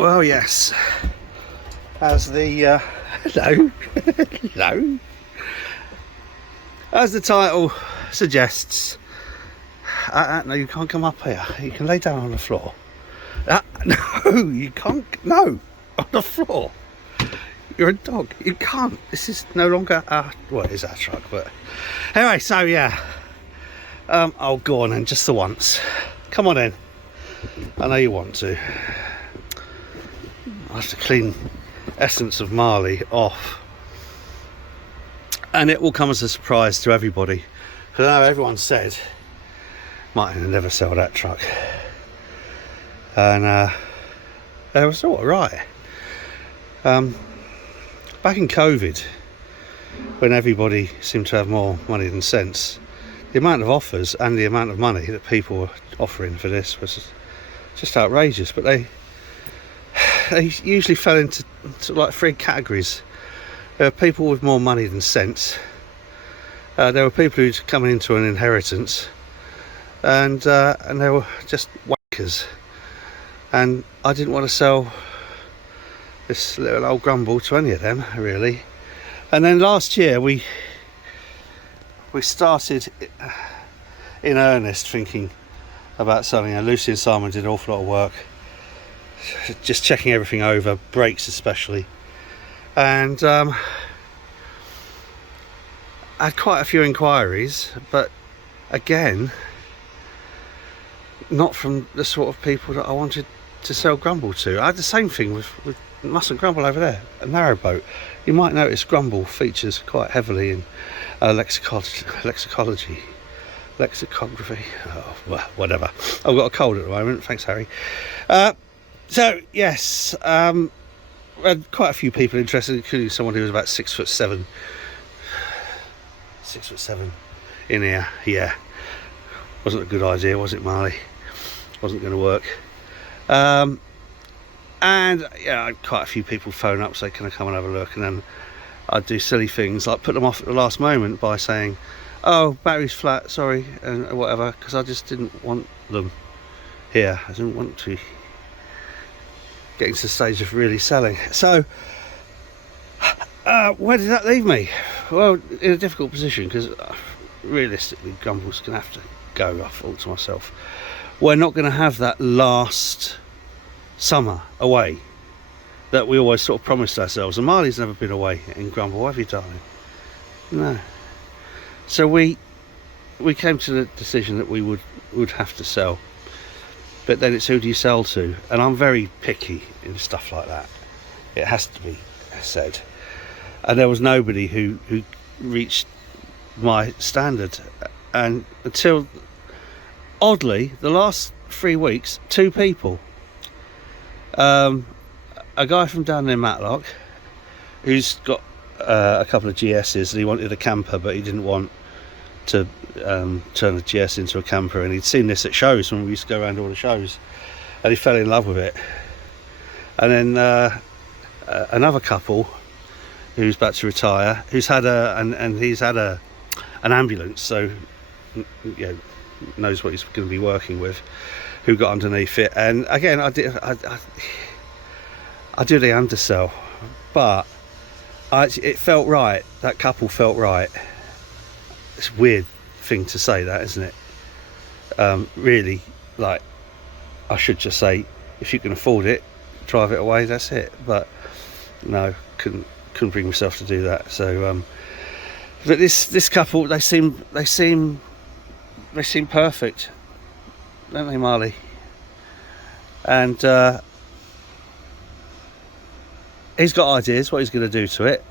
Well, yes. As the hello, hello. As the title suggests, no, you can't come up here. You can lay down on the floor. No, you can't. No, on the floor. You're a dog. You can't. This is no longer our. Well, it is our truck, but anyway. So yeah. I'll go on then, just the once. Come on in. I know you want to. I have to clean essence of Marley off, and it will come as a surprise to everybody, because I know everyone said Martin would never sell that truck, and they were sort of right. Back in COVID, when everybody seemed to have more money than sense, the amount of offers and the amount of money that people were offering for this was just outrageous. But they usually fell into sort of like three categories. There were people with more money than sense. There were people who'd come into an inheritance, and they were just wankers. And I didn't want to sell this little old Grumble to any of them, really. And then last year we started in earnest thinking about selling, and Lucy and Simon did an awful lot of work just checking everything over, brakes especially, and I had quite a few inquiries, but again not from the sort of people that I wanted to sell Grumble to. I had the same thing with Mustn't Grumble over there, a narrowboat. You might notice Grumble features quite heavily in lexicography. Oh, well, whatever. I've got a cold at the moment. Thanks, Harry. So yes, I had quite a few people interested, including someone who was about 6'7". 6'7" in here. Yeah, wasn't a good idea, was it, Marley? Wasn't going to work. And yeah, I had quite a few people phone up, say, can I come and have a look? And then I'd do silly things like put them off at the last moment by saying, oh, battery's flat, sorry, and whatever, because I just didn't want them here. I didn't want to getting to the stage of really selling. So where did that leave me? Well, in a difficult position, because realistically Grumble's gonna have to go. I thought to myself, we're not going to have that last summer away that we always sort of promised ourselves, and Marley's never been away in Grumble, have you, darling? No. So we came to the decision that we would have to sell. But then it's who do you sell to? And I'm very picky in stuff like that. It has to be said. And there was nobody who reached my standard. And until, oddly, the last 3 weeks, 2 people. A guy from down near Matlock, who's got a couple of GS's, and he wanted a camper, but he didn't want to turn a GS into a camper, and he'd seen this at shows when we used to go around all the shows, and he fell in love with it. And then another couple who's about to retire, who's had he's had an ambulance, so you know, knows what he's going to be working with, who got underneath it. And again, I did the undersell, but it felt right. That couple felt right. It's a weird thing to say, that, isn't it? Really, like, I should just say, if you can afford it, drive it away, that's it. But no, couldn't bring myself to do that. So but this couple, they seem perfect, don't they, Marley? And he's got ideas what he's going to do to it,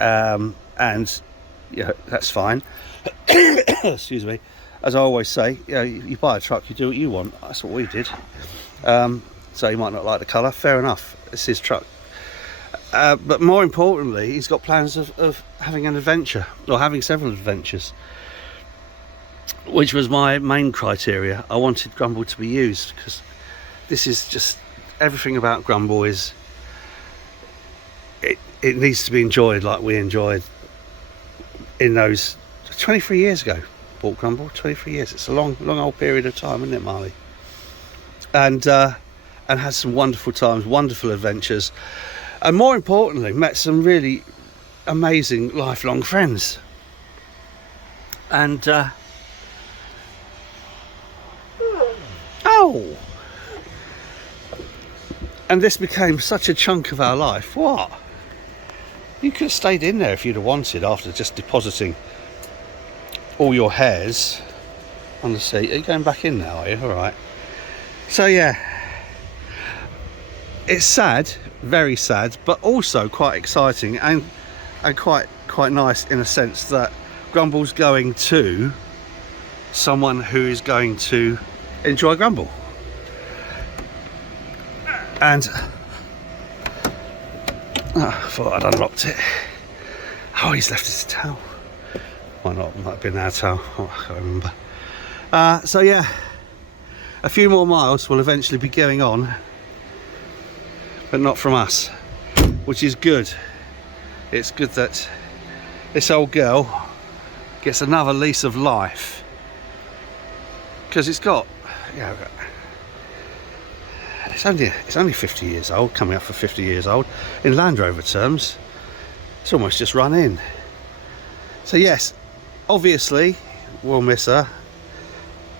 and yeah, that's fine. Excuse me. As I always say, you know, you buy a truck, you do what you want. That's what we did. So he might not like the colour, fair enough, it's his truck. But more importantly, he's got plans of having an adventure, or having several adventures, which was my main criteria. I wanted Grumble to be used, because this is just, everything about Grumble is, it needs to be enjoyed like we enjoyed in those 23 years ago. Bought Grumble 23 years. It's a long old period of time, isn't it, Marley? And and had some wonderful times, wonderful adventures, and more importantly, met some really amazing lifelong friends. And and this became such a chunk of our life. What? You could have stayed in there if you'd have wanted, after just depositing all your hairs on the seat. Are you going back in now, are you? All right. So yeah, it's sad, very sad, but also quite exciting and quite nice in a sense that Grumble's going to someone who is going to enjoy Grumble. And I thought I'd unlocked it. Oh, he's left his towel. Why not? Might have been our towel. Oh, I can't remember. So yeah, a few more miles will eventually be going on, but not from us, which is good. It's good that this old girl gets another lease of life, because it's got, you know, it's only 50 years old, coming up for 50 years old. In Land Rover terms, it's almost just run in. So yes, obviously we'll miss her,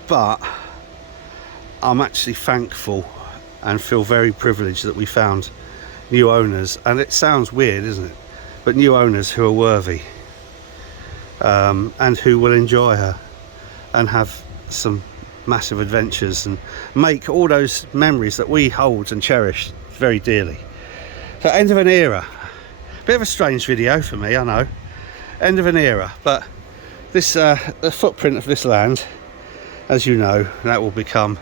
but I'm actually thankful and feel very privileged that we found new owners. And it sounds weird, isn't it? But new owners who are worthy, and who will enjoy her and have some massive adventures and make all those memories that we hold and cherish very dearly. So end of an era. Bit of a strange video for me, I know. End of an era, but this the footprint of this land, as you know, that will become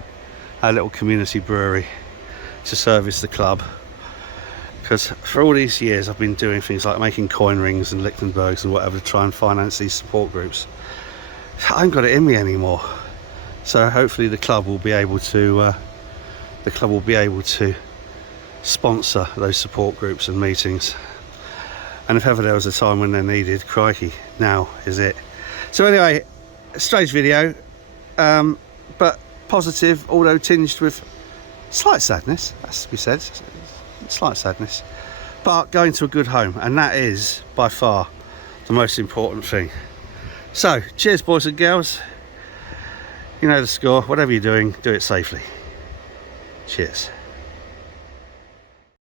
our little community brewery to service the club. Because for all these years I've been doing things like making coin rings and Lichtenbergs and whatever to try and finance these support groups. I haven't got it in me anymore. So hopefully the club will be able to sponsor those support groups and meetings. And if ever there was a time when they're needed, crikey, now is it. So anyway, a strange video, but positive, although tinged with slight sadness, has to be said. Slight sadness, but going to a good home, and that is by far the most important thing. So cheers, boys and girls. You know the score. Whatever you're doing, do it safely. Cheers.